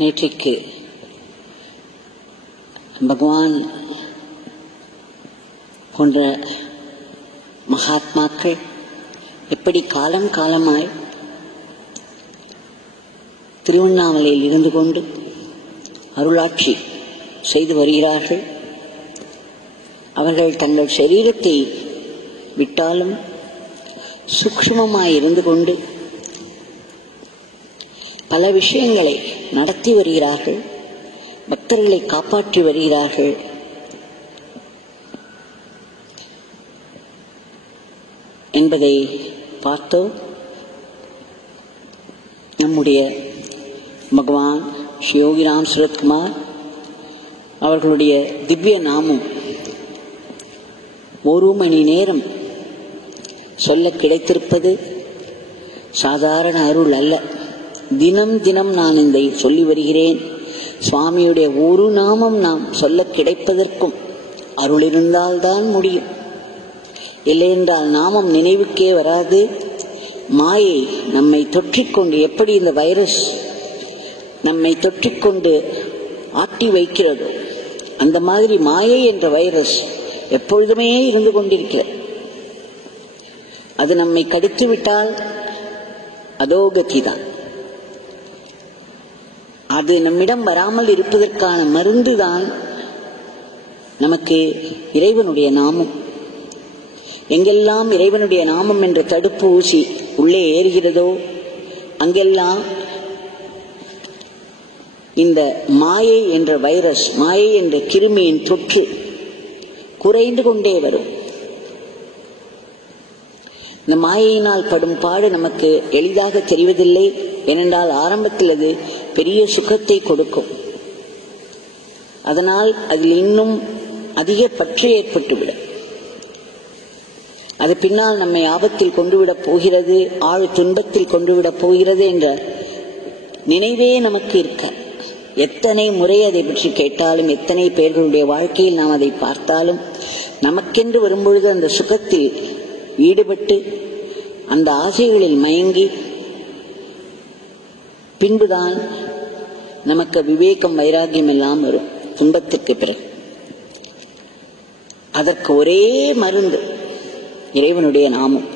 நேற்றைக்கு பகவான் போன்ற மகாத்மாக்கள் எப்படி காலம் காலமாய் திருவண்ணாமலையில் இருந்து கொண்டு அருளாட்சி செய்து வருகிறார்கள். அவர்கள் தங்கள் சரீரத்தை விட்டாலும் சூக்ஷ்மமாய் இருந்து கொண்டு பல விஷயங்களை நடத்தி வருகிறார்கள், பக்தர்களை காப்பாற்றி வருகிறார்கள். என்பதை பார்த்தோம். நம்முடைய பகவான் ஸ்ரீ யோகிராம் சுரத்குமார் அவர்களுடைய திவ்ய நாமம் ஒரு மணி நேரம் சொல்ல கிடைத்திருப்பது சாதாரண அருள் அல்ல. தினம் தினம் நான் இதை சொல்லி வருகிறேன். சுவாமியுடைய ஒரு நாமம் நாம் சொல்ல கிடைப்பதற்கும் அருள் இருந்தால்தான் முடியும். இல்லையென்றால் நாமம் நினைவுக்கே வராது. மாயை நம்மை தொற்றிக்கொண்டு, எப்படி இந்த வைரஸ் நம்மை தொற்றிக்கொண்டு ஆட்டி வைக்கிறதோ அந்த மாதிரி மாயை என்ற வைரஸ் எப்பொழுதுமே இருந்து கொண்டிருக்கிறது. அது நம்மை கடித்து விட்டால் அதோகதிதான். அது நம்மிடம் வராமல் இருப்பதற்கான மருந்து தான் நமக்கு இறைவனுடைய நாமம். எங்கெல்லாம் இறைவனுடைய நாமம் என்ற தடுப்பு ஊசி உள்ளே ஏறுகிறதோ அங்கெல்லாம் இந்த மாயை என்ற வைரஸ், மாயை என்ற கிருமியின் தொற்று குறைந்து கொண்டே வரும். இந்த மாயையினால் படும் பாடு நமக்கு எளிதாக தெரிவதில்லை. ஏனென்றால் ஆரம்பத்தில் அது பெரிய சுகத்தை கொடுக்கும். அதனால் அதில் இன்னும் அதிக பற்று ஏற்பட்டுவிடும். அது பின்னால் நம்மை ஆபத்தில் கொண்டுவிடப் போகிறது, ஆழ் துன்பத்தில் கொண்டுவிடப் போகிறது என்ற நினைவே நமக்கு இருக்க. எத்தனை முறை அதை பற்றி கேட்டாலும், எத்தனை பேர்களுடைய வாழ்க்கையில் நாம் அதை பார்த்தாலும், நமக்கென்று வரும்பொழுது அந்த சுகத்தில் ஈடுபட்டு அந்த ஆசைகளில் மயங்கி பின்புதான் நமக்கு விவேகம் வைராகியம் எல்லாம் வரும் துன்பத்திற்கு பிறகு. அதற்கு ஒரே மருந்து இறைவனுடைய நாமம்.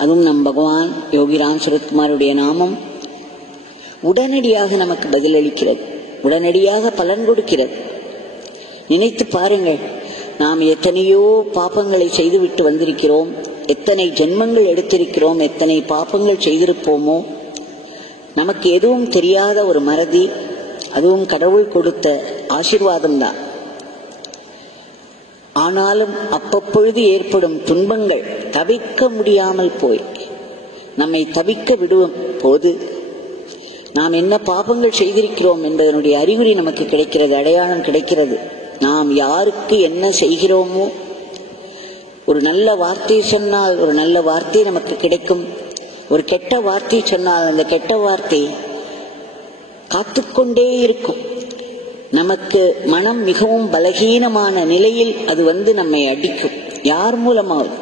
அதுவும் நம் பகவான் யோகிராம் சுரத்குமாருடைய நாமம் உடனடியாக நமக்கு பதிலளிக்கிறது, உடனடியாக பலன் கொடுக்கிறது. நினைத்து பாருங்கள், நாம் எத்தனையோ பாபங்களை செய்துவிட்டு வந்திருக்கிறோம், எத்தனை ஜென்மங்கள் எடுத்திருக்கிறோம், எத்தனை பாபங்கள் செய்திருப்போமோ. நமக்கு எதுவும் தெரியாத ஒரு மறதி, அதுவும் கடவுள் கொடுத்த ஆசீர்வாதம் தான். ஆனாலும் அப்பப்பொழுது ஏற்படும் துன்பங்கள் தவிர்க்க முடியாமல் போய் நம்மை தவிக்க விடும் போது நாம் என்ன பாபங்கள் செய்திருக்கிறோம் என்பதனுடைய அறிகுறி நமக்கு கிடைக்கிறது, அடையாளம் கிடைக்கிறது. நாம் யாருக்கு என்ன செய்கிறோமோ, ஒரு நல்ல வார்த்தை சொன்னால் ஒரு நல்ல வார்த்தை நமக்கு கிடைக்கும், ஒரு கெட்ட வார்த்தை சொன்னால் அந்த கெட்ட வார்த்தை காத்துக்கொண்டே இருக்கும். நமக்கு மனம் மிகவும் பலகீனமான நிலையில் அது வந்து நம்மை அடிக்கும். யார் மூலமாவது,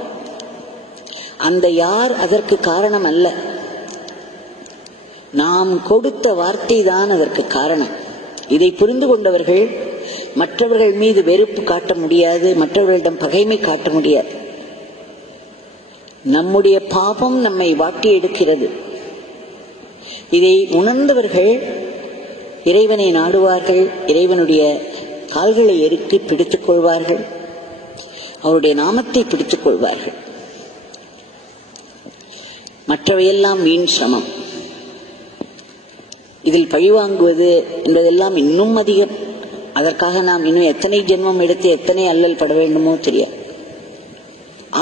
அந்த யார் அதற்கு காரணம் அல்ல, நாம் கொடுத்த வார்த்தை தான் அதற்கு காரணம். இதை புரிந்து கொண்டவர்கள் மற்றவர்கள் மீது வெறுப்பு காட்ட முடியாது, மற்றவர்களிடம் பகைமை காட்ட முடியாது. நம்முடைய பாபம் நம்மை வாட்டி எடுக்கிறது. இதை உணர்ந்தவர்கள் இறைவனை நாடுவார்கள், இறைவனுடைய கால்களை எருக்கி பிடித்துக் கொள்வார்கள், அவருடைய நாமத்தை பிடித்துக் கொள்வார்கள். மற்றவையெல்லாம் வீண் சிரமம். இதில் பழிவாங்குவது என்பதெல்லாம் இன்னும் அதிகம். அதற்காக நாம் இன்னும் எத்தனை ஜென்மம் எடுத்து எத்தனை அல்லல் பட வேண்டுமோ தெரியாது.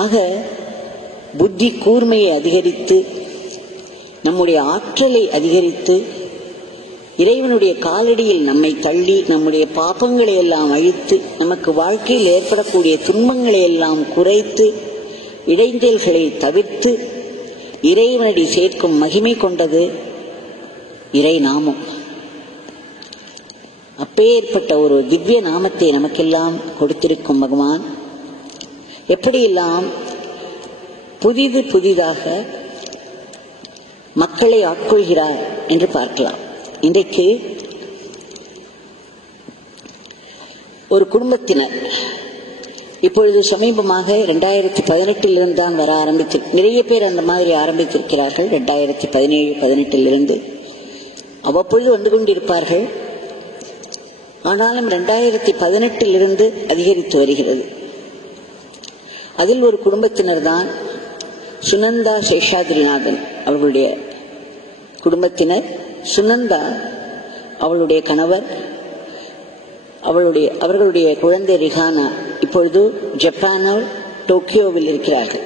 ஆக புத்தி கூர்மையை அதிகரித்து, நம்முடைய ஆற்றலை அதிகரித்து, இறைவனுடைய காலடியில் நம்மை தள்ளி, நம்முடைய பாபங்களை எல்லாம் அழித்து, நமக்கு வாழ்க்கையில் ஏற்படக்கூடிய துன்பங்களை எல்லாம் குறைத்து, இடைஞ்சல்களை தவிர்த்து இறைவனடி சேர்க்கும் மகிமை கொண்டது இறை நாமம். அப்பேற்பட்ட ஒரு திவ்ய நாமத்தை நமக்கெல்லாம் கொடுத்திருக்கும் பகவான் எப்படியெல்லாம் புதிதாக மக்களை ஆட்கொள்கிறார் என்று பார்க்கலாம். இன்றைக்கு ஒரு குடும்பத்தினர் இப்பொழுது சமீபமாக 2018 தான் வர ஆரம்பித்து, நிறைய பேர் அந்த மாதிரி ஆரம்பித்திருக்கிறார்கள். 2017-18 அவ்வப்பொழுது வந்து கொண்டிருப்பார்கள். ஆனாலும் 2018 அதிகரித்து வருகிறது. அதில் ஒரு குடும்பத்தினர் தான் சுனந்தா சேஷாத்ரிநாதன் அவர்களுடைய குடும்பத்தினர். சுனந்தா, அவளுடைய கணவர், அவர்களுடைய குழந்தை ரிஹானா இப்பொழுது ஜப்பானில் டோக்கியோவில் இருக்கிறார்கள்.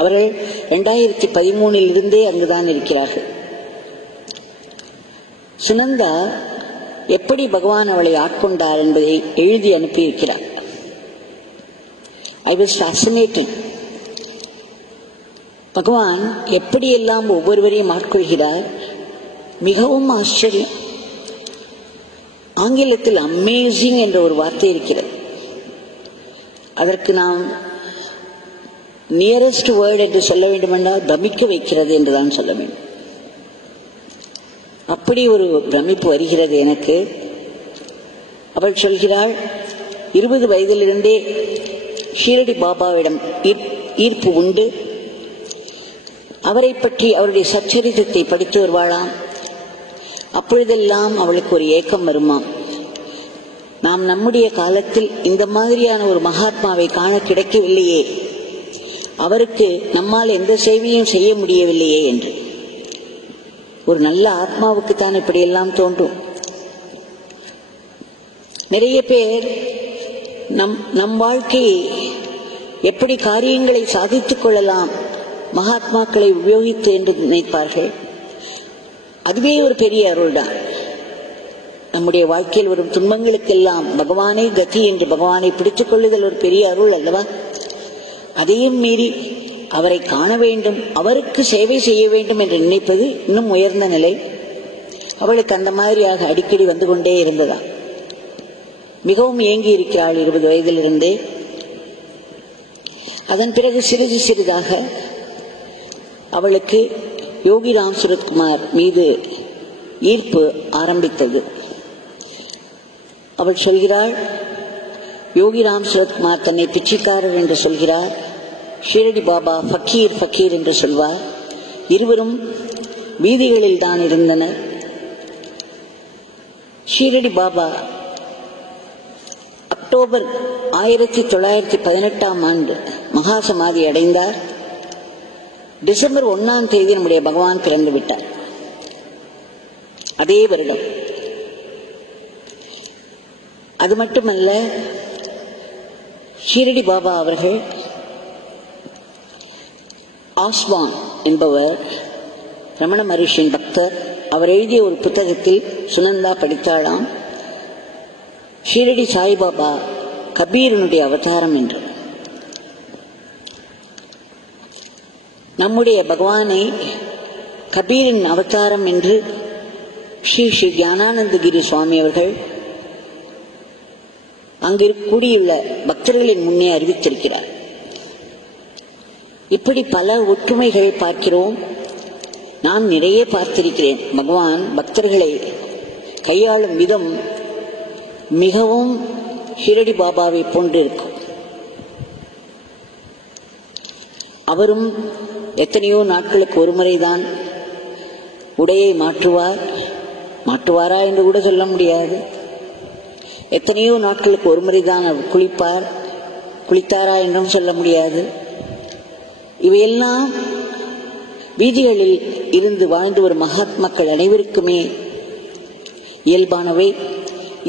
அவர்கள் 2013 அங்குதான் இருக்கிறார்கள். சுனந்தா எப்படி பகவான் அவளை ஆட்கொண்டார் என்பதை எழுதி அனுப்பியிருக்கிறார். I was fascinated. பகவான் எப்படியெல்லாம் ஒவ்வொருவரையும் ஆட்கொள்கிறார், மிகவும் ஆச்சரியம். ஆங்கிலத்தில் அமேசிங் என்ற ஒரு வார்த்தை இருக்கிறது. அதற்கு நாம் நியரஸ்ட் வேர்ட் என்று சொல்ல வேண்டுமென்றால் பிரமிக்க வைக்கிறது என்றுதான் சொல்ல வேண்டும். அப்படி ஒரு பிரமிப்பு வருகிறது எனக்கு. அவள் சொல்கிறாள், 20 வயதிலிருந்தே ஷீரடி பாபாவிடம் ஈர்ப்பு உண்டு. அவரை பற்றி அவருடைய சச்சரித்தத்தை படித்து வருவாளாம். அப்பொழுதெல்லாம் அவளுக்கு ஒரு ஏக்கம் வருமாம், நாம் நம்முடைய காலத்தில் இந்த மாதிரியான ஒரு மகாத்மாவை காண கிடைக்கவில்லையே, அவருக்கு நம்மால் எந்த சேவையும் செய்ய முடியவில்லையே என்று. ஒரு நல்ல ஆத்மாவுக்குத்தான் இப்படியெல்லாம் தோன்றும். நிறைய பேர் நம் வாழ்க்கையை எப்படி காரியங்களை சாதித்துக் கொள்ளலாம், மகாத்மாக்களை உபயோகித்து என்று நினைப்பார்கள். அதுவே ஒரு பெரிய அருள்தான். நம்முடைய வாழ்க்கையில் வரும் துன்பங்களுக்கெல்லாம் பகவானே கதி என்று பகவானை பிடித்துக் கொள்ளுதல் ஒரு பெரிய அருள் அல்லவா? அதையும் மீறி அவரை காண வேண்டும், அவருக்கு சேவை செய்ய வேண்டும் என்று நினைப்பது இன்னும் உயர்ந்த நிலை. அவளுக்கு அந்த மாதிரியாக அடிக்கடி வந்து கொண்டே இருந்ததா. மிகவும் ஏங்கி இருக்கிறாள் 20 வயதிலிருந்தே. அதன் பிறகு சிறிது சிறிதாக அவளுக்கு யோகி ராம் சுரத்குமார் மீது ஈர்ப்பு ஆரம்பித்தது. அவள் சொல்கிறாள், யோகி ராம் சுரத்குமார் தன்னை பிச்சைக்காரர் என்று சொல்கிறார், ஷீரடி பாபா ஃபக்கீர் ஃபக்கீர் என்று சொல்வார். இருவரும் வீதிகளில் தான் இருந்தனர். ஷீரடி பாபா அக்டோபர் 1918 மகா சமாதி அடைந்தார். டிசம்பர் 1 நம்முடைய பகவான் பிறந்து விட்டார். அதே வருடம். அது மட்டுமல்ல, ஷீரடி பாபா அவர்கள் ஆஸ்வான் என்பவர் ரமண மகரிஷியின் பக்தர். அவர் எழுதிய ஒரு புத்தகத்தில் சுனந்தா படித்தாளாம், ஷீரடி சாய்பாபா கபீரனுடைய அவதாரம் என்று. நம்முடைய பகவானை கபீரின் அவதாரம் என்று ஸ்ரீ ஸ்ரீ ஞானானந்தகிரி சுவாமி அவர்கள் அங்கு கூடியுள்ள பக்தர்களின் முன்னே அறிவித்திருக்கிறார். இப்படி பல ஒற்றுமைகள் பார்க்கிறோம். நான் நிறைய பார்த்திருக்கிறேன். பகவான் பக்தர்களை கையாளும் விதம் மிகவும் ஷீரடி பாபாவை போன்றிருக்கும். அவரும் எத்தனையோ நாட்களுக்கு ஒரு முறைதான் உடையை மாற்றுவாரா என்று கூட சொல்ல முடியாது. எத்தனையோ நாட்களுக்கு ஒரு முறைதான் அவர் குளித்தாரா என்றும் சொல்ல முடியாது. இவையெல்லாம் வீதிகளில் இருந்து வாழ்ந்து வரும் மகாத்மாக்கள் அனைவருக்குமே இயல்பானவை.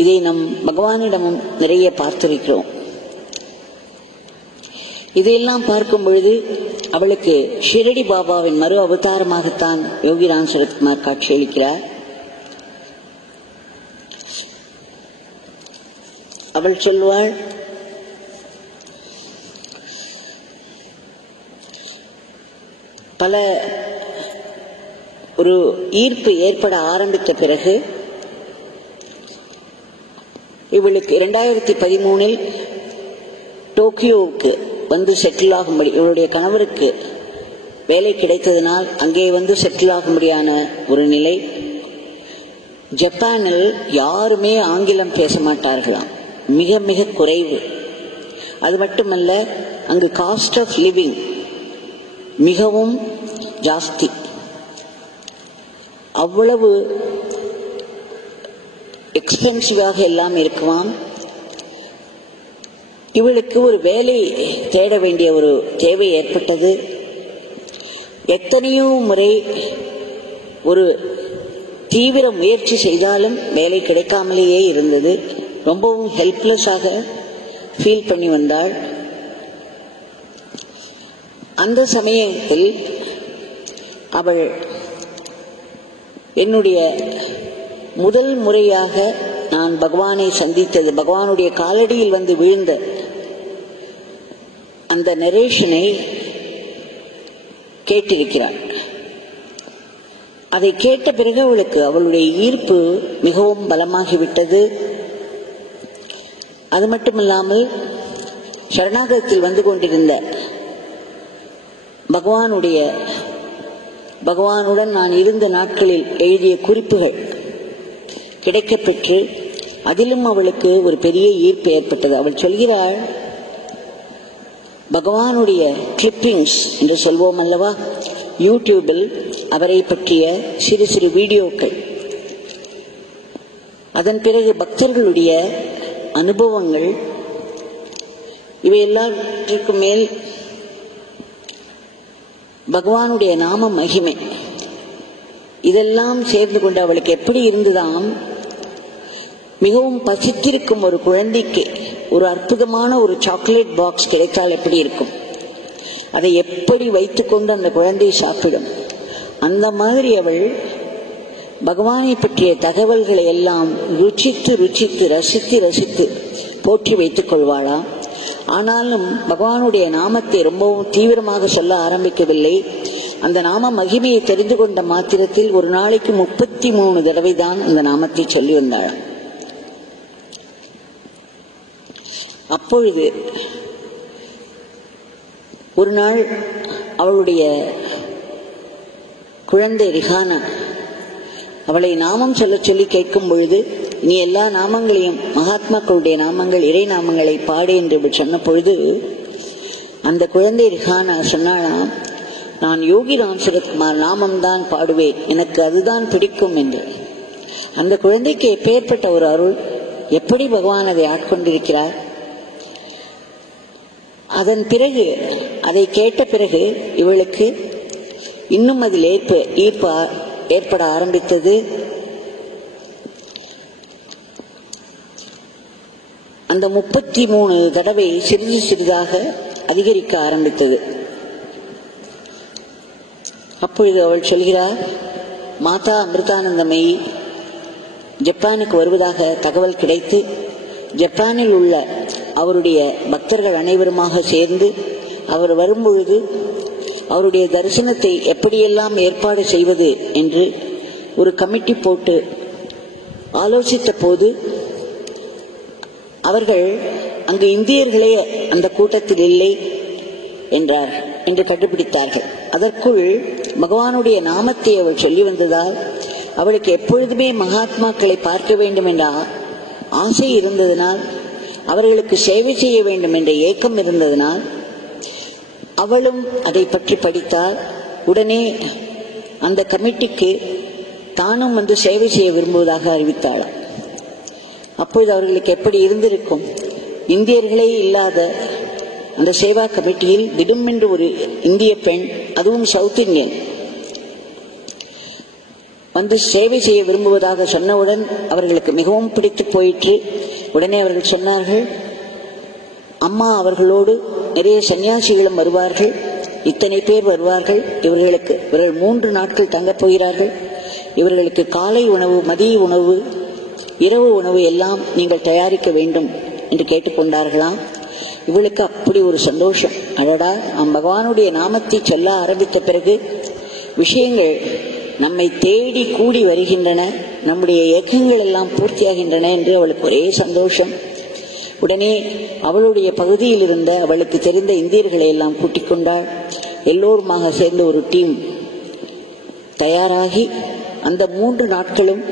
இதை நம் பகவானிடமும் நிறைய பார்த்திருக்கிறோம். இதையெல்லாம் பார்க்கும் பொழுது அவளுக்கு ஷீரடி பாபாவின் மறு அவதாரமாகத்தான் யோகி ராம் சுரத்குமார் காட்சியளிக்கிறார். அவள் சொல்வாள், பல ஒரு ஈர்ப்பு ஏற்பட ஆரம்பித்த பிறகு இவளுக்கு 2013 டோக்கியோவுக்கு வந்து செட்டில் ஆகும்படி, இவளுடைய கணவருக்கு வேலை கிடைத்ததனால் அங்கே வந்து செட்டில் ஆகும்படியான ஒரு நிலை. ஜப்பானில் யாருமே ஆங்கிலம் பேச மாட்டார்களாம், மிக மிக குறைவு. அது மட்டுமல்ல, அங்கு காஸ்ட் ஆஃப் லிவிங் மிகவும் ஜாஸ்தி. அவ்வளவு எக்ஸ்பென்சிவாக எல்லாம் இருக்குமாம். இவளுக்கு ஒரு வேலை தேட வேண்டிய ஒரு தேவை ஏற்பட்டது. எத்தனையோ முறை ஒரு தீவிர முயற்சி செய்தாலும் வேலை கிடைக்காமலேயே இருந்தது. ரொம்பவும் ஹெல்ப்லெஸ்ஸாக ஃபீல் பண்ணி வந்தாள். அந்த சமயத்தில் அவள் என்னுடைய முதல் முறையாக நான் பகவானை சந்தித்தது, பகவானுடைய காலடியில் வந்து வீழ்ந்த அந்த நரேஷனை கேட்டிருக்கிறாள். அதை கேட்ட பிறகு அவளுக்கு அவளுடைய ஈர்ப்பு மிகவும் பலமாகிவிட்டது. அது மட்டுமில்லாமல் சரணாகத்தில் வந்து கொண்டிருந்த பகவானுடன் நான் இருந்த நாட்களில் எழுதிய குறிப்புகள் கிடைக்கப்பெற்று அதிலும் அவளுக்கு ஒரு பெரிய ஈர்ப்பு ஏற்பட்டது. அவள் சொல்கிறாள், பகவானுடைய கிளிப்பிங்ஸ் என்று சொல்வோம் அல்லவா, யூடியூபில் அவரை பற்றிய சிறு சிறு வீடியோக்கள், அதன் பிறகு பக்தர்களுடைய அனுபவங்கள், இவை எல்லாவற்றுக்கும் மேல் பகவானுடைய நாம மகிமை, இதெல்லாம் சேர்ந்து கொண்டு அவளுக்கு எப்படி இருந்துதான், மிகவும் பசித்திருக்கும் ஒரு குழந்தைக்கு ஒரு அற்புதமான ஒரு சாக்லேட் பாக்ஸ் கிடைத்தால் எப்படி இருக்கும், அதை எப்படி வைத்துக்கொண்டு அந்த குழந்தை சாப்பிடும், அந்த மாதிரி அவள் பகவானை பற்றிய தகவல்களை எல்லாம் ருச்சித்து ருச்சித்து ரசித்து ரசித்து போற்றி வைத்துக் கொள்வாளாம். ஆனாலும் பகவானுடைய நாமத்தை ரொம்பவும் தீவிரமாக சொல்ல ஆரம்பிக்கவில்லை. அந்த நாம மகிமையை தெரிந்து கொண்ட மாத்திரத்தில் ஒரு நாளைக்கு 33 தடவை தான் அந்த நாமத்தை சொல்லி வந்தாள். அப்பொழுது ஒரு நாள் அவளுடைய குழந்தை ரிஹானா அவளை நாமம் சொல்ல சொல்லி கேட்கும் பொழுது, நீ எல்லா நாமங்களையும், மகாத்மாக்களுடைய நாமங்கள், இறை நாமங்களை பாடு என்று சொன்ன பொழுது அந்த குழந்தை ரிஹானா சொன்னாலாம், நான் யோகி ராம் சரத்குமார் நாமம்தான் பாடுவேன், எனக்கு அதுதான் பிடிக்கும் என்று. அந்த குழந்தைக்கு எப்பேற்பட்ட ஒரு அருள், எப்படி பகவான் அதை ஆட்கொண்டிருக்கிறார். அதன் பிறகு அதை கேட்ட பிறகு இவளுக்கு இன்னும் அதில் ஈர்ப்பு ஏற்பட ஆரம்பித்தது. அந்த 33 தடவை சிறிது சிறிதாக அதிகரிக்க ஆரம்பித்தது. அப்பொழுது அவள் சொல்கிறார், மாதா அமிர்தானந்தமயி ஜப்பானுக்கு வருவதாக தகவல் கிடைத்து, ஜப்பானில் உள்ள அவருடைய பக்தர்கள் அனைவருமாக சேர்ந்து அவர் வரும்பொழுது அவருடைய தரிசனத்தை எப்படியெல்லாம் ஏற்பாடு செய்வது என்று ஒரு கமிட்டி போட்டு ஆலோசித்த போது அவர்கள் அங்கு இந்தியர்களே அந்த கூட்டத்தில் இல்லை என்றார் என்று கண்டுபிடித்தார்கள். அதற்குள் பகவானுடைய நாமத்தை அவள் சொல்லி வந்ததால் அவளுக்கு எப்பொழுதுமே மகாத்மாக்களை பார்க்க வேண்டும் என்ற ஆசை இருந்ததனால், அவர்களுக்கு சேவை செய்ய வேண்டும் என்ற ஏக்கம் இருந்ததனால் அவளும் அதை பற்றி படித்தால் உடனே அந்த கமிட்டிக்கு தானும் வந்து சேவை செய்ய விரும்புவதாக அறிவித்தாள். அப்பொழுது அவர்களுக்கு எப்படி இருந்திருக்கும், இந்தியர்களே இல்லாத அந்த சேவா கமிட்டியில் திடமென்று ஒரு இந்திய பெண், அதுவும் சவுத் இந்தியன், வந்து சேவை செய்ய விரும்புவதாக சொன்னவுடன் அவர்களுக்கு மிகவும் பிடித்து போயிற்று. உடனே அவர்கள் சொன்னார்கள், அம்மா அவர்களோடு நிறைய சன்னியாசிகளும் வருவார்கள், இத்தனை பேர் வருவார்கள், இவர்கள் 3 நாட்கள் தங்கப் போகிறார்கள், இவர்களுக்கு காலை உணவு, மதிய உணவு, இரவு உணவு எல்லாம் நீங்கள் தயாரிக்க வேண்டும் என்று கேட்டுக்கொண்டார்களாம். இவளுக்கு அப்படி ஒரு சந்தோஷம். அடடா, நம் பகவானுடைய நாமத்தை சொல்ல ஆரம்பித்த பிறகு விஷயங்கள் நம்மை தேடி கூடி வருகின்றன, நம்முடைய இயக்கங்கள் எல்லாம் பூர்த்தியாகின்றன என்று அவளுக்கு ஒரே சந்தோஷம். உடனே அவளுடைய பகுதியில் இருந்த அவளுக்கு தெரிந்த இந்தியர்களை எல்லாம் கூட்டிக் கொண்டாள். எல்லோருமாக சேர்ந்த ஒரு டீம் தயாராகி அந்த 3 நாட்களும்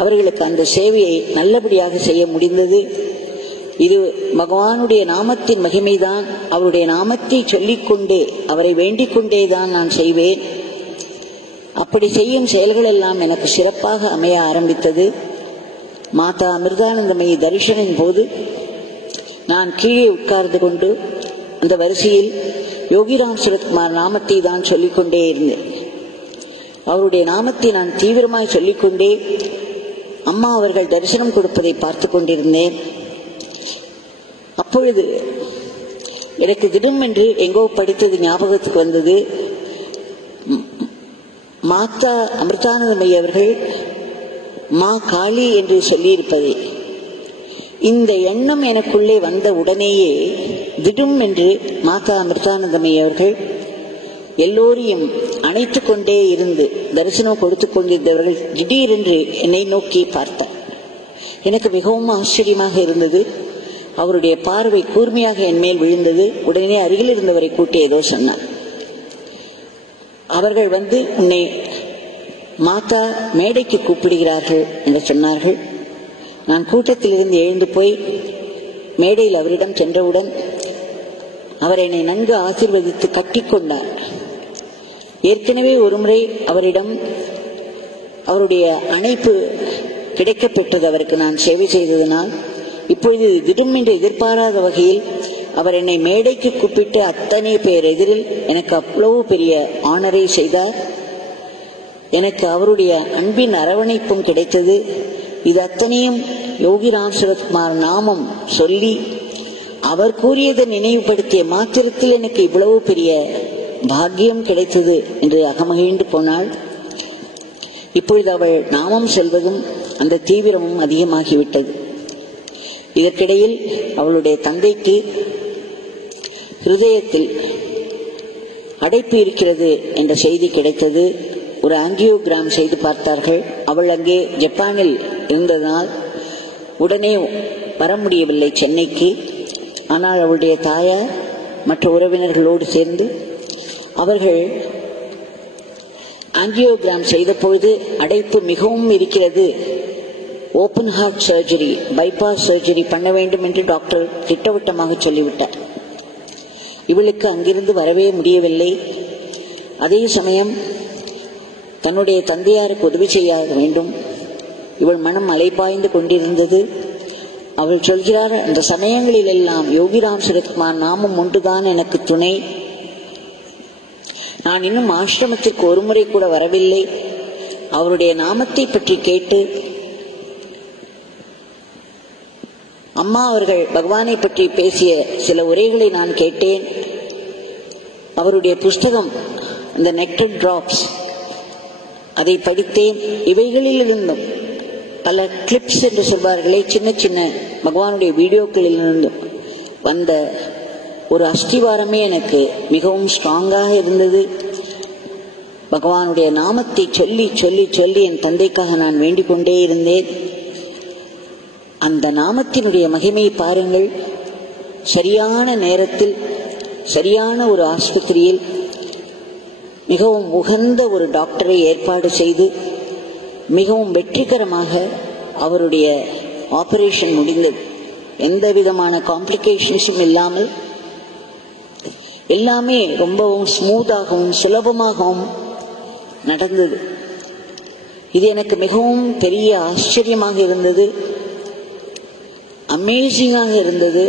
அவர்களுக்கு அந்த சேவையை நல்லபடியாக செய்ய முடிந்தது. இது பகவானுடைய நாமத்தின் மகிமைதான். அவருடைய நாமத்தை சொல்லிக்கொண்டே அவரை வேண்டிக் கொண்டேதான் நான் செய்வேன். அப்படி செய்யும் செயல்கள் எல்லாம் எனக்கு சிறப்பாக அமைய ஆரம்பித்தது. மாதா அமிர்தானந்தமயி தரிசனின் போது நான் கீழே உட்கார்ந்து கொண்டு அந்த வரிசையில் யோகிராம் சுரத்குமார் நாமத்தை தான் சொல்லிக்கொண்டே இருந்தேன். அவருடைய நாமத்தை நான் தீவிரமாய் சொல்லிக்கொண்டே அம்மா அவர்கள் தரிசனம் கொடுப்பதை பார்த்து கொண்டிருந்தேன். அப்பொழுது எனக்கு திடீரென்று எங்கோ படித்தது ஞாபகத்துக்கு வந்தது. மாதா அமிர்தானந்தமயி அவர்கள் மா காளி என்று சொல்லியிருப்பதை. இந்த எண்ணம் எனக்குள்ளே வந்த உடனேயே திடும் என்று மாதா அமிர்தானந்தமயி அவர்கள் எல்லோரையும் அணைத்து கொண்டே இருந்து தரிசனம் கொடுத்து கொண்டிருந்தவர்கள் திடீரென்று என்னை நோக்கி பார்த்தார். எனக்கு மிகவும் ஆச்சரியமாக இருந்தது. அவருடைய பார்வை கூர்மையாக என் மேல் விழுந்தது. உடனே அருகில் இருந்தவரை கூட்டி ஏதோ சொன்னார். அவர்கள் வந்து உன்னை மாதா மேடைக்கு கூப்பிடுகிறார்கள் என்று சொன்னார்கள். நான் கூட்டத்திலிருந்து எழுந்து போய் மேடையில் அவரிடம் சென்றவுடன் அவர் என்னை நன்கு ஆசீர்வதித்து கட்டிக்கொண்டார். ஏற்கனவே ஒருமுறை அவரிடம் அவருடைய அணைப்பு கிடைக்கப்பெற்றது. அவருக்கு நான் சேவை செய்ததனால் இப்பொழுது திடீரென்று எதிர்பாராத வகையில் அவர் என்னை மேடைக்கு கூப்பிட்டு அத்தனை பேர் எதிரில் எனக்கு அவ்வளவு பெரிய ஆனரை செய்தார். எனக்கு அவருடைய அன்பின் அரவணைப்பும் கிடைத்தது. இது அத்தனையும் யோகிராம் சுரத்குமார் நாமம் சொல்லி அவர் கூறியதை நினைவுபடுத்திய மாத்திரத்தில் எனக்கு இவ்வளவு பெரிய பாக்கியம் கிடைத்தது என்று அகமகிழ்ந்து போனாள். இப்பொழுது அவள் நாமம் செல்வதும் அந்த தீவிரமும் அதிகமாகிவிட்டது. இதற்கிடையில் அவளுடைய தந்தைக்கு ஹிருதயத்தில் அடைப்பு இருக்கிறது என்ற செய்தி கிடைத்தது. ஒரு ஆஞ்சியோகிராம் செய்து பார்த்தார்கள். அவள் அங்கே ஜப்பானில் இருந்ததனால் உடனே வர முடியவில்லை சென்னைக்கு. ஆனால் அவளுடைய தாயார் மற்ற உறவினர்களோடு சேர்ந்து அவர்கள் ஆஞ்சியோகிராம் செய்த பொழுது அடைப்பு மிகவும் இருக்கிறது, open heart surgery, bypass surgery பண்ண வேண்டும் என்று டாக்டர் திட்டவட்டமாக சொல்லிவிட்டார். இவளுக்கு அங்கிருந்து வரவே முடியவில்லை. அதே சமயம் தன்னுடைய தந்தையாருக்கு உதவி செய்ய வேண்டும். இவள் மனம் அலைபாய்ந்து கொண்டிருந்தது. அவள் சொல்கிறார், அந்த சமயங்களில் எல்லாம் யோகிராம் சுரத்குமார் நாமம் ஒன்றுதான் எனக்கு துணை. நான் இன்னும் ஆசிரமத்திற்கு ஒரு முறை கூட வரவில்லை. அவருடைய நாமத்தை பற்றி கேட்டு அம்மா அவர்கள் பகவானை பற்றி பேசிய சில உரைகளை நான் கேட்டேன். அவருடைய புஸ்தகம் இந்த நெக்டர் டிராப்ஸ் அதை படித்தேன். இவைகளிலிருந்தும் பல கிளிப்ஸ் என்று சொல்வார்களே, சின்ன சின்ன பகவானுடைய வீடியோக்களிலிருந்தும் வந்த ஒரு அஸ்திவாரமே எனக்கு மிகவும் ஸ்ட்ராங்காக இருந்தது. பகவானுடைய நாமத்தை சொல்லி சொல்லி சொல்லி என் தந்தைக்காக நான் வேண்டிக் கொண்டே இருந்தேன். அந்த நாமத்தினுடைய மகிமையை பாருங்கள். சரியான நேரத்தில் சரியான ஒரு ஆஸ்பத்திரியில் மிகவும் உகந்த ஒரு டாக்டரை ஏற்பாடு செய்து மிகவும் வெற்றிகரமாக அவருடைய ஆபரேஷன் முடிந்தது. எந்த விதமான காம்ப்ளிகேஷன்ஸும் இல்லாமல் எல்லாமே ரொம்பவும் ஸ்மூத்தாகவும் சுலபமாகவும் நடந்தது. இது எனக்கு மிகவும் பெரிய ஆச்சரியமாக இருந்தது, அமேசிங்காக இருந்தது.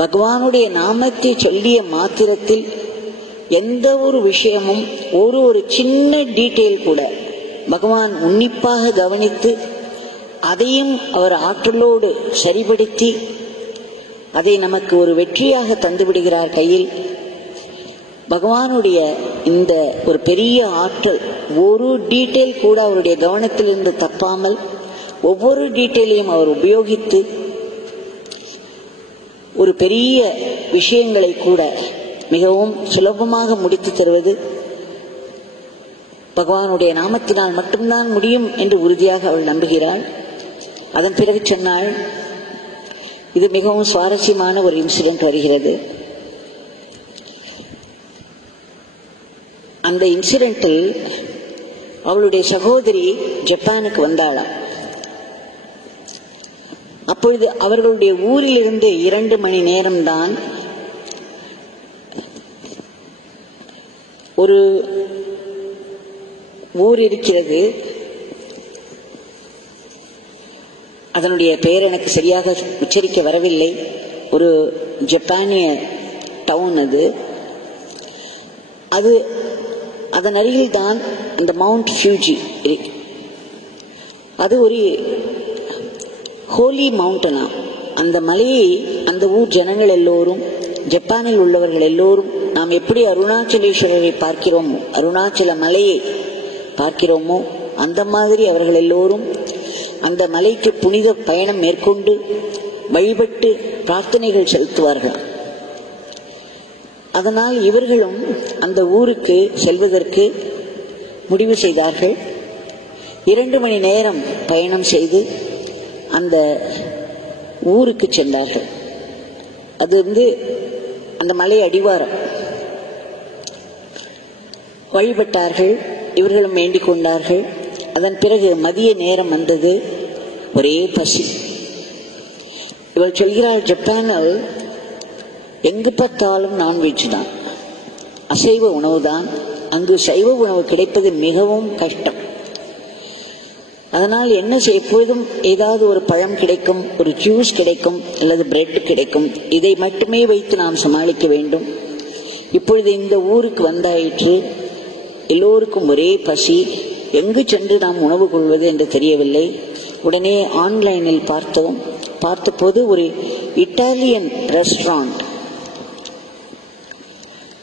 பகவானுடைய நாமத்தை சொல்லிய மாத்திரத்தில் எந்த ஒரு விஷயமும் ஒரு சின்ன டீட்டெயில் கூட பகவான் உன்னிப்பாக கவனித்து அதையும் அவர் ஆற்றலோடு சரிபடுத்தி அதை நமக்கு ஒரு வெற்றியாக தந்துவிடுகிறார் கையில். பகவானுடைய இந்த ஒரு பெரிய ஆற்றல், ஒரு டீட்டெயில் கூட அவருடைய கவனத்திலிருந்து தப்பாமல் ஒவ்வொரு டீட்டெயிலையும் அவர் உபயோகித்து ஒரு பெரிய விஷயங்களை கூட மிகவும் சுலபமாக முடித்து தருவது பகவானுடைய நாமத்தினால் மட்டும்தான் முடியும் என்று உறுதியாக அவள் நம்புகிறாள். அதன் பிறகு சொன்னாள், இது மிகவும் சுவாரஸ்யமான ஒரு இன்சிடென்ட் வருகிறது. அந்த இன்சிடென்ட்டில் அவளுடைய சகோதரி ஜப்பானுக்கு வந்தாளாம். அப்பொழுது அவர்களுடைய ஊரிலிருந்து 2 மணி நேரம்தான் ஒரு ஊர் இருக்கிறது. அதனுடைய பெயர் எனக்கு சரியாக உச்சரிக்க வரவில்லை. ஒரு ஜப்பானிய டவுன் அது அதன் அருகில் தான் அந்த மவுண்ட் ஃபியூஜி. அது ஒரு ஹோலி மவுண்டனா. அந்த மலையை அந்த ஊர் ஜனங்கள் எல்லோரும், ஜப்பானில் உள்ளவர்கள் எல்லோரும், நாம் எப்படி அருணாச்சலேஸ்வரரை பார்க்கிறோமோ, அருணாச்சல மலையை பார்க்கிறோமோ, அந்த மாதிரி அவர்கள் எல்லோரும் அந்த மலைக்கு புனித பயணம் மேற்கொண்டு வழிபட்டு பிரார்த்தனைகள் செலுத்துவார்கள். அதனால் இவர்களும் அந்த ஊருக்கு செல்வதற்கு முடிவு செய்தார்கள். 2 மணி நேரம் பயணம் செய்து அந்த ஊருக்கு சென்றார்கள். அது அந்த மலை அடிவாரம். வழிபட்டார்கள், இவர்களும் வேண்டிக் கொண்டார்கள். அதன் பிறகு மதிய நேரம் வந்தது. ஒரே பசி. இவள் சொல்கிறாள், ஜப்பானில் எங்கு பார்த்தாலும் நான்வெஜ் தான், அசைவ உணவு தான். அங்கு சைவ உணவு கிடைப்பது மிகவும் கஷ்டம். அதனால் என்ன எப்பொழுதும் ஏதாவது ஒரு பழம் கிடைக்கும், ஒரு ஜூஸ் கிடைக்கும், அல்லது பிரெட் கிடைக்கும். இதை மட்டுமே வைத்து நாம் சமாளிக்க வேண்டும். இப்பொழுது இந்த ஊருக்கு வந்தாயிற்று. எல்லோருக்கும் ஒரே பசி. எங்கு சென்று நாம் உணவு கொள்வது என்று தெரியவில்லை. உடனே ஆன்லைனில் பார்த்தபோது ஒரு இட்டாலியன் ரெஸ்டாரண்ட்,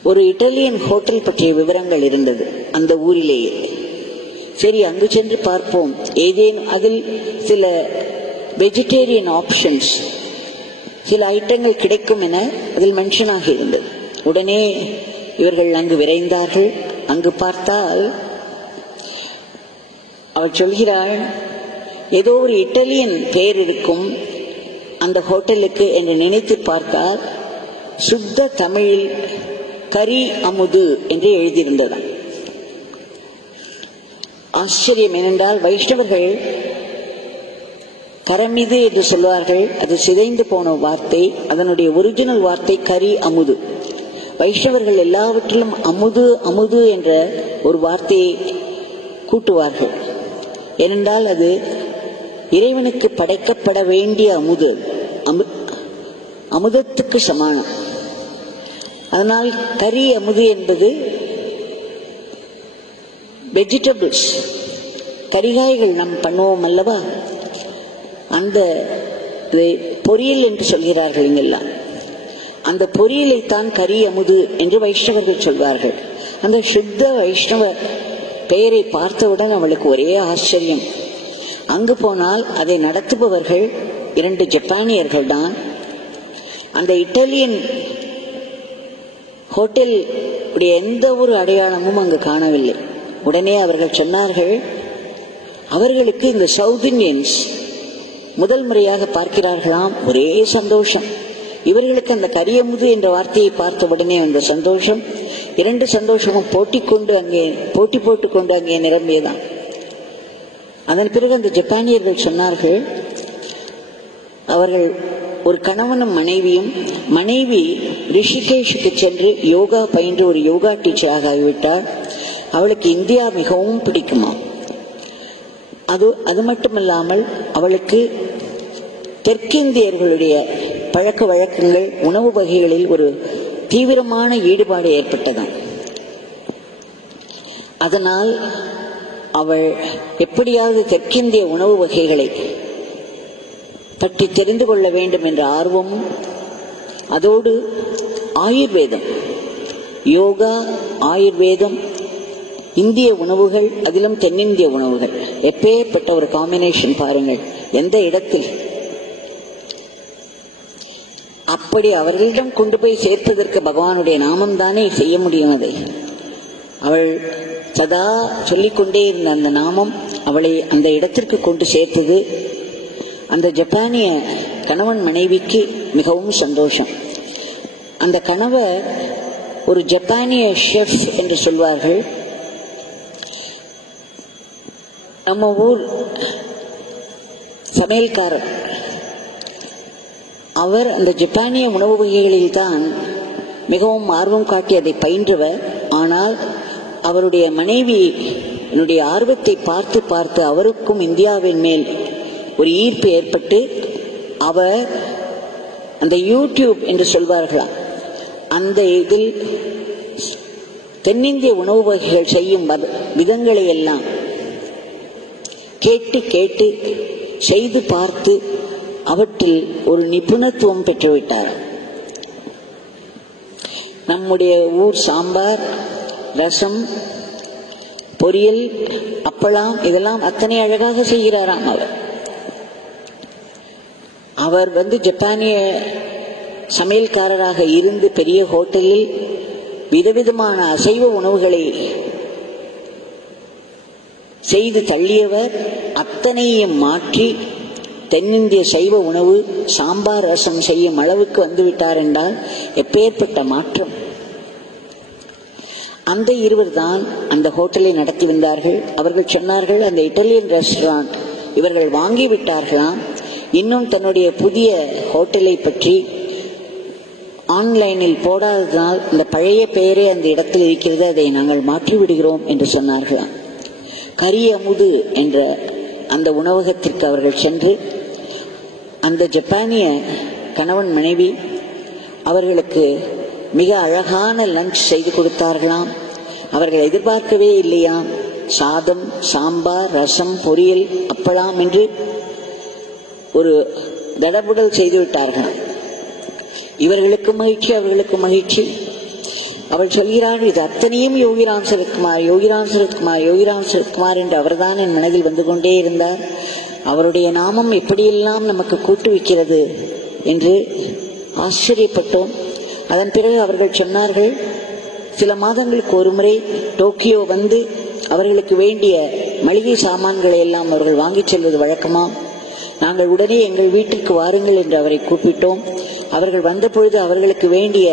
ஒரு இட்டாலியன் ஹோட்டல் பற்றிய விவரங்கள் இருந்தது அந்த ஊரிலேயே. சரி, அங்கு சென்று பார்ப்போம், ஏதேனும் அதில் சில வெஜிடேரியன் ஆப்ஷன்ஸ், சில ஐட்டங்கள் கிடைக்கும் என அதில் மென்ஷன் ஆகி இருந்தது. உடனே இவர்கள் அங்கு விரைந்தார்கள். அங்கு பார்த்தால் அவள் சொல்கிறாள், ஏதோ ஒரு இட்டாலியன் பெயர் இருக்கும் அந்த ஹோட்டலுக்கு என்று நினைத்து பார்த்தால் சுத்த தமிழில் கறி அமுது என்று எழுதியிருந்தது. ஆச்சரியம் என்னென்றால், வைஷ்ணவர்கள் கரமிது என்று சொல்வார்கள். அது சிதைந்து போன வார்த்தை. அதனுடைய ஒரிஜினல் வார்த்தை கறி அமுது. வைஷ்ணவர்கள் எல்லாவற்றிலும் அமுது அமுது என்ற ஒரு வார்த்தையை கூட்டுவார்கள். ஏனென்றால் அது இறைவனுக்கு படைக்கப்பட வேண்டிய அமுது, அமுதத்துக்கு சமானம். அதனால் கறி அமுது என்பது வெஜிடபிள்ஸ், கரிகாய்கள் நாம் பண்ணுவோம் அல்லவா, அந்த பொரியல் என்று சொல்கிறார்கள் இங்கெல்லாம். அந்த பொரியலைத்தான் கறி அமுது என்று வைஷ்ணவர்கள் சொல்வார்கள். அந்த சுத்த வைஷ்ணவ பெயரை பார்த்தவுடன் அவளுக்கு ஒரே ஆச்சரியம். அங்கு போனால் அதை நடத்துபவர்கள் 2 ஜப்பானியர்கள் தான். அந்த இட்டாலியன் ஹோட்டல் உடைய எந்த ஒரு அடையாளமும் அங்கு காணவில்லை. உடனே அவர்கள் சொன்னார்கள், அவர்களுக்கு இந்த சவுத் இந்தியன்ஸ் முதல் முறையாக பார்க்கிறார்களாம். ஒரே சந்தோஷம். இவர்களுக்கு அந்த கரியமுது என்ற வார்த்தையை பார்த்த உடனே அந்த சந்தோஷம், 2 சந்தோஷமும் போட்டி போட்டுக்கொண்டு அங்கே நிரம்பியதான். அதன் பிறகு அந்த ஜப்பானியர்கள் சொன்னார்கள், அவர்கள் ஒரு கணவனும் மனைவியும், மனைவி ரிஷிகேஷுக்கு சென்று யோகா பயின்று ஒரு யோகா டீச்சராக ஆகிவிட்டாள். அவளுக்கு இந்தியா மிகவும் பிடிக்குமா. அது மட்டுமல்லாமல் அவளுக்கு தெற்கிந்தியர்களுடைய பழக்க வழக்கங்கள், உணவு வகைகளில் ஒரு தீவிரமான ஈடுபாடு ஏற்பட்டதாம். அதனால் அவள் எப்படியாவது தெற்கிந்திய உணவு வகைகளை பற்றி தெரிந்து கொள்ள வேண்டும் என்ற ஆர்வமும், அதோடு ஆயுர்வேதம், யோகா, ஆயுர்வேதம், இந்திய உணவுகள், அதிலும் தென்னிந்திய உணவுகள், எப்பேற்பட்ட ஒரு காம்பினேஷன் பாருங்கள். எந்த இடத்தில் அப்படி அவர்களிடம் கொண்டு போய் சேர்ப்பதற்கு பகவானுடைய நாமம் தானே செய்ய முடியும். அதை அவள் சதா சொல்லிக்கொண்டே இருந்த அந்த நாமம் அவளை அந்த இடத்திற்கு கொண்டு சேர்த்தது. அந்த ஜப்பானிய கணவன் மனைவிக்கு மிகவும் சந்தோஷம். அந்த கணவர் ஒரு ஜப்பானிய ஷெஃப் என்று சொல்வார்கள். நம்ம ஊர் சமையல்காரர் அவர் அந்த ஜப்பானிய உணவு வகைகளில் தான் மிகவும் ஆர்வம் காட்டி அதை பயின்றவர். ஆனால் அவருடைய மனைவி என்னுடைய ஆர்வத்தை பார்த்து பார்த்து அவருக்கும் இந்தியாவின் மேல் ஒரு ஈர்ப்பு ஏற்பட்டு அவர் அந்த யூடியூப் என்று சொல்வார்களா, அந்த இதில் தென்னிந்திய உணவு வகைகள் செய்யும் விதங்களை எல்லாம் கேட்டு கேட்டு செய்து பார்த்து அவற்றில் ஒரு நிபுணத்துவம் பெற்றுவிட்டார். நம்முடைய ஊர் சாம்பார், ரசம், பொரியல், அப்பளம் இதெல்லாம் அத்தனை அழகாக செய்கிறாராம். அவர் ஜப்பானிய சமையல்காரராக இருந்து பெரிய ஹோட்டலில் விதவிதமான அசைவ உணவுகளை செய்து தள்ளியவர் அத்தனையும் மாற்றி தென்னிந்திய சைவ உணவு சாம்பார் ரசம் செய்யும் அளவுக்கு வந்துவிட்டார் என்றால் எப்பேற்பட்ட மாற்றம். அந்த இருவர் தான் அந்த ஹோட்டலை நடத்தி வந்தார்கள். அவர்கள் சொன்னார்கள், அந்த இட்டாலியன் ரெஸ்டாரண்ட் இவர்கள் வாங்கிவிட்டார்களாம். இன்னும் தன்னுடைய புதிய ஹோட்டலை பற்றி ஆன்லைனில் போடாததால் இந்த பழைய பெயரே அந்த இடத்தில் இருக்கிறது, அதை நாங்கள் மாற்றிவிடுகிறோம் என்று சொன்னார்களாம். கரி அமுது என்ற அந்த உணவகத்திற்கு அவர்கள் சென்று அந்த ஜப்பானிய கணவன் மனைவி அவர்களுக்கு மிக அழகான லஞ்ச் செய்து கொடுத்தார்களாம். அவர்கள் எதிர்பார்க்கவே இல்லையாம். சாதம், சாம்பார், ரசம், பொரியல், அப்பளம் என்று ஒரு தடபுடல் செய்து விட்டார்களாம். இவர்களுக்கு மகிழ்ச்சி, அவர்களுக்கு மகிழ்ச்சி. அவள் சொல்கிறார்கள், இது அத்தனையும் யோகிராம் சரத்குமார், யோகிராம் சரத்குமார், யோகிராம் சரத்குமார் என்று அவர்தான் என் மனதில் வந்து கொண்டே இருந்தார். அவருடைய நாமம் எப்படியெல்லாம் நமக்கு கூட்டு வைக்கிறது என்று ஆச்சரியப்பட்டோம். அதன் பிறகு அவர்கள் சொன்னார்கள், சில மாதங்களுக்கு ஒரு முறை டோக்கியோ வந்து அவர்களுக்கு வேண்டிய மளிகை சாமான்களை எல்லாம் அவர்கள் வாங்கிச் செல்வது வழக்கமாம். நாங்கள் உடனே எங்கள் வீட்டிற்கு வாருங்கள் என்று அவரை கூப்பிட்டோம். அவர்கள் வந்த பொழுது அவர்களுக்கு வேண்டிய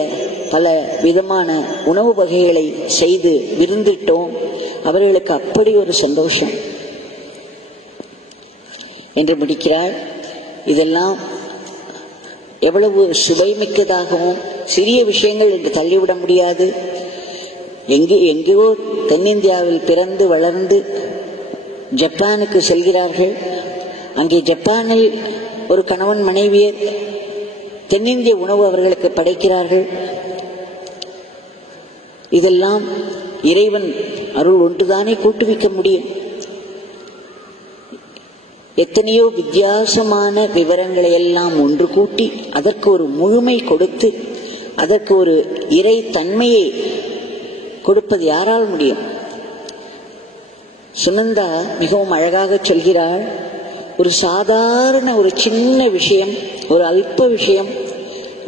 பல விதமான உணவு வகைகளை செய்து விருந்திட்டோம். அவர்களுக்கு அப்படி ஒரு சந்தோஷம் என்று முடிக்கிறார். இதெல்லாம் எவ்வளவு சுவைமிக்கதாகவும் சிறிய விஷயங்கள் என்று தள்ளிவிட முடியாது. எங்கேயோ தென்னிந்தியாவில் பிறந்து வளர்ந்து ஜப்பானுக்கு செல்கிறார்கள். அங்கே ஜப்பானில் ஒரு கணவன் மனைவியர் தென்னிந்திய உணவு அவர்களுக்கு படைக்கிறார்கள். இதெல்லாம் இறைவன் அருள் ஒன்றுதானே கூட்டுவிக்க முடியும். எத்தனையோ வித்தியாசமான விவரங்களை எல்லாம் ஒன்று கூட்டி அதற்கு ஒரு முழுமை கொடுத்து அதற்கு ஒரு இறை தன்மையை கொடுப்பது யாரால் முடியும்? சுனந்தா மிகவும் அழகாக சொல்கிறாள், ஒரு சாதாரண ஒரு சின்ன விஷயம், ஒரு அல்ப விஷயம்,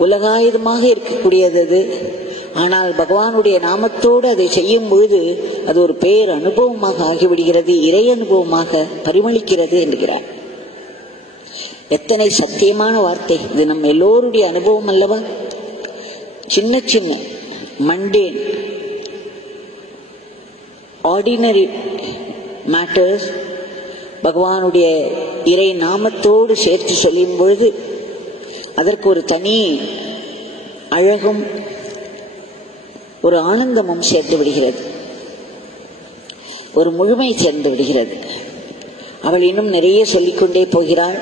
உலகாயுதமாக இருக்கக்கூடியது. ஆனால் பகவானுடைய நாமத்தோடு அதை செய்யும் பொழுது அது ஒரு பேர் அனுபவமாக ஆகிவிடுகிறது, இறை அனுபவமாக பரிமளிக்கிறது என்கிறார். எத்தனை சத்தியமான வார்த்தை இது! நம்ம எல்லோருடைய அனுபவம் அல்லவா? சின்ன சின்ன மண்டேன் ஆர்டினரி மேட்டர்ஸ் பகவானுடைய இறை நாமத்தோடு சேர்த்து சொல்லும் பொழுது அதற்கு ஒரு தனி அழகும் ஒரு ஆனந்தமும் சேர்ந்து விடுகிறது, ஒரு முழுமை சேர்ந்து விடுகிறது. அவள் இன்னும் நிறைய சொல்லிக்கொண்டே போகிறாள்.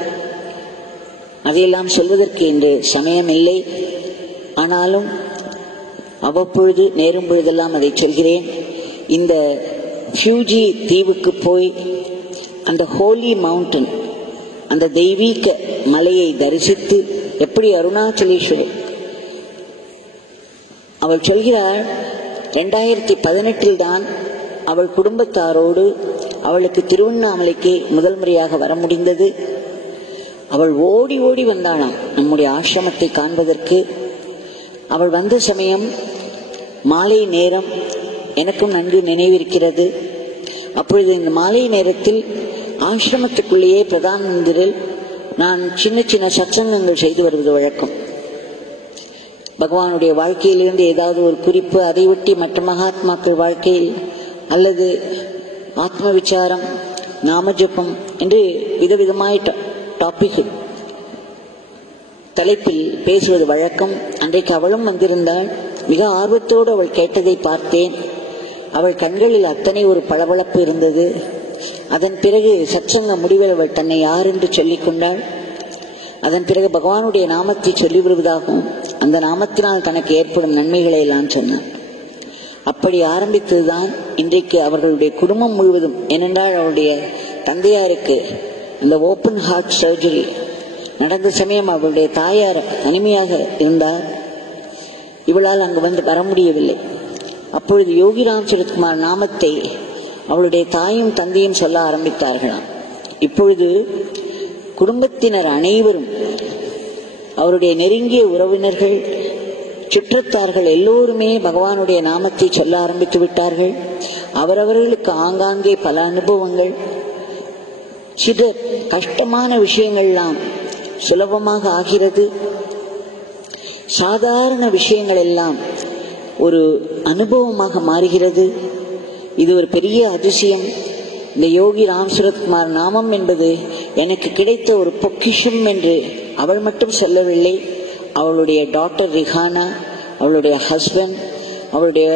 அதையெல்லாம் சொல்வதற்கு இன்று சமயம் இல்லை. ஆனாலும் அவ்வப்பொழுது நேரும் பொழுதெல்லாம் அதை சொல்கிறேன். இந்த ஃபியூஜி தீவுக்கு போய் அந்த ஹோலி மவுண்டன், அந்த தெய்வீக மலையை தரிசித்து எப்படி அருணாச்சலேஸ்வரர், அவள் சொல்கிறாள், 2018 தான் அவள் குடும்பத்தாரோடு அவளுக்கு திருவண்ணாமலைக்கு முதல் முறையாக வர முடிந்தது. அவள் ஓடி ஓடி வந்தாளாம் நம்முடைய ஆசிரமத்தை காண்பதற்கு. அவள் வந்த சமயம் மாலை நேரம், எனக்கும் நன்கு நினைவிருக்கிறது. அப்பொழுது இந்த மாலை நேரத்தில் ஆசிரமத்துக்குள்ளேயே பிரதான் மந்திரில் நான் சின்ன சின்ன சத்சங்கங்கள் செய்து வருவது வழக்கம். பகவானுடைய வாழ்க்கையிலிருந்து ஏதாவது ஒரு குறிப்பு, அதை ஒட்டி மற்ற மகாத்மாக்கள் வாழ்க்கையில் அல்லது ஆத்ம விசாரம், நாமஜபம் என்று விதவிதமாய் டாபிக் தலைப்பில் பேசுவது வழக்கம். அன்றைக்கு அவளும் வந்திருந்தாள். மிக ஆர்வத்தோடு அவள் கேட்டதை பார்த்தேன். அவள் கண்களில் அத்தனை ஒரு பளபளப்பு இருந்தது. அதன் பிறகு சத்சங்க முடிவில் அவள் தன்னை யார் என்று சொல்லிக் கொண்டாள். அதன் பிறகு பகவானுடைய நாமத்தை சொல்லி வருவதாகவும் அந்த நாமத்தினால் தனக்கு ஏற்படும் நன்மைகளை எல்லாம் சொன்னார். அப்படி ஆரம்பித்ததுதான் இன்றைக்கு அவர்களுடைய குடும்பம் முழுவதும். ஏனென்றால் அவருடைய தந்தையாருக்கு இந்த ஓப்பன் ஹார்ட் சர்ஜரி நடந்த சமயம் அவருடைய தாயார் தனிமையாக இருந்தார். இவளால் அங்கு வந்து வர முடியவில்லை. அப்பொழுது யோகிராம் சரத்குமார் நாமத்தை அவளுடைய தாயும் தந்தையும் சொல்ல ஆரம்பித்தார்களாம். இப்பொழுது குடும்பத்தினர் அனைவரும், அவருடைய நெருங்கிய உறவினர்கள், சுற்றத்தார்கள் எல்லோருமே பகவானுடைய நாமத்தை சொல்ல ஆரம்பித்து விட்டார்கள். அவரவர்களுக்கு ஆங்காங்கே பல அனுபவங்கள். சில கஷ்டமான விஷயங்கள்லாம் சுலபமாக ஆகிறது. சாதாரண விஷயங்கள் எல்லாம் ஒரு அனுபவமாக மாறுகிறது. இது ஒரு பெரிய அதிசயம். இந்த யோகி ராம் சரத்குமார் நாமம் என்பது எனக்கு கிடைத்த ஒரு பொக்கிஷம் என்று அவள் மட்டும் சொல்லவில்லை. அவளுடைய டாக்டர் ரிஹானா, அவளுடைய ஹஸ்பண்ட், அவளுடைய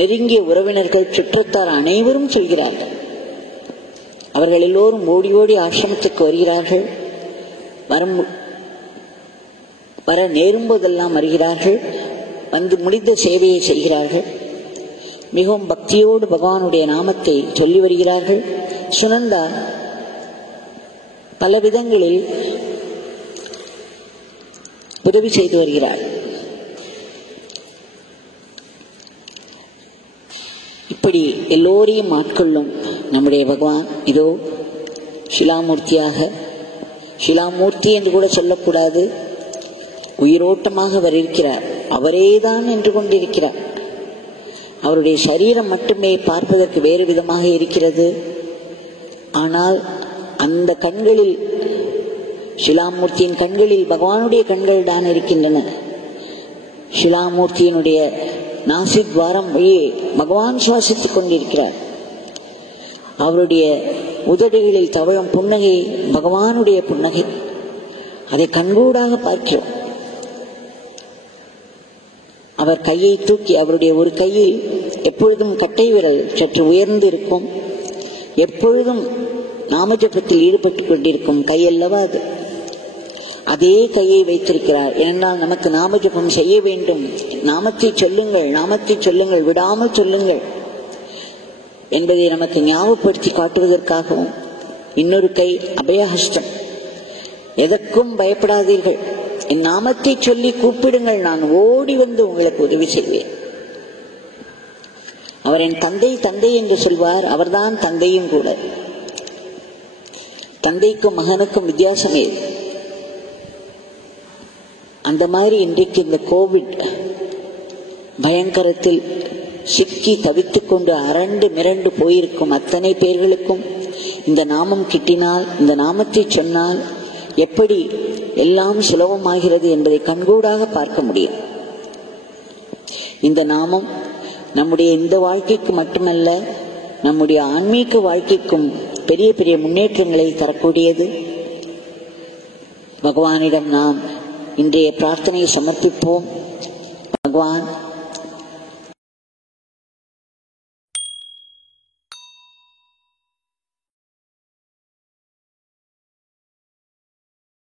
நெருங்கிய உறவினர்கள், சுற்றத்தார் அனைவரும் சொல்கிறார்கள். அவர்கள் எல்லோரும் ஓடி ஓடி ஆசிரமத்துக்கு வருகிறார்கள். வர நேரும்போதெல்லாம் வருகிறார்கள். வந்து முடிந்த சேவையை செய்கிறார்கள். மிகவும் பக்தியோடு பகவானுடைய நாமத்தை சொல்லி வருகிறார்கள். சுனந்தா பல விதங்களில் உதவி செய்து வருகிறார். இப்படி எல்லோரையும் ஆட்கொள்ளும் நம்முடைய பகவான் இதோ ஷிலாமூர்த்தியாக, ஷிலாமூர்த்தி என்று கூட சொல்லக்கூடாது, உயிரோட்டமாக அவர் இருக்கிறார். அவரேதான் என்று கொண்டிருக்கிறார். அவருடைய சரீரம் மட்டுமே பார்ப்பதற்கு வேறு விதமாக இருக்கிறது. ஆனால் அந்த கண்களில், ஷிலாமூர்த்தியின் கண்களில் பகவானுடைய கண்கள் தான் இருக்கின்றன. ஷிலாமூர்த்தியினுடைய நாசித்வாரம் வழியே பகவான் சுவாசித்துக் கொண்டிருக்கிறார். அவருடைய உதடுகளில் தவழும் புன்னகை பகவானுடைய புன்னகை. அதை கண்கூடாக பார்க்கிறோம். அவர் கையை தூக்கி, அவருடைய ஒரு கையில் எப்பொழுதும் கட்டை விரல் சற்று உயர்ந்து இருக்கும். எப்பொழுதும் நாமஜபத்தில் ஈடுபட்டுக் கொண்டிருக்கும் கை அல்லவா அது. அதே கையை வைத்திருக்கிறார். ஏனென்றால் நமக்கு நாமஜபம் செய்ய வேண்டும், நாமத்தை சொல்லுங்கள், நாமத்தை சொல்லுங்கள், விடாமல் சொல்லுங்கள் என்பதை நமக்கு ஞாபகப்படுத்தி காட்டுவதற்காகவும். இன்னொரு கை அபயஹஸ்டம். எதற்கும் பயப்படாதீர்கள், என் நாமத்தை சொல்லி கூப்பிடுங்கள், நான் ஓடி வந்து உங்களுக்கு உதவி செய்வேன். அவர் என் தந்தை தந்தை என்று சொல்வார். அவர்தான் தந்தையும் கூட. தந்தைக்கும் மகனுக்கும் வித்தியாசமே. அந்த மாதிரி இன்றைக்கு இந்த கோவிட் பயங்கரத்தில் சிக்கி தவித்துக் கொண்டு அரண்டு மிரண்டு போயிருக்கும் அத்தனை பேர்களுக்கும் இந்த நாமம் கிட்டினால், இந்த நாமத்தை சொன்னால் எப்படி எல்லாம் சுலபமாகிறது என்பதை கண்கூடாக பார்க்க முடியும். இந்த நாமம் நம்முடைய இந்த வாழ்க்கைக்கு மட்டுமல்ல, நம்முடைய ஆன்மீக வாழ்க்கைக்கும் பெரிய பெரிய முன்னேற்றங்களை தரக்கூடியது. பகவானிடம் நாம் இன்றைய பிரார்த்தனையை சமர்ப்பிப்போம். பகவான்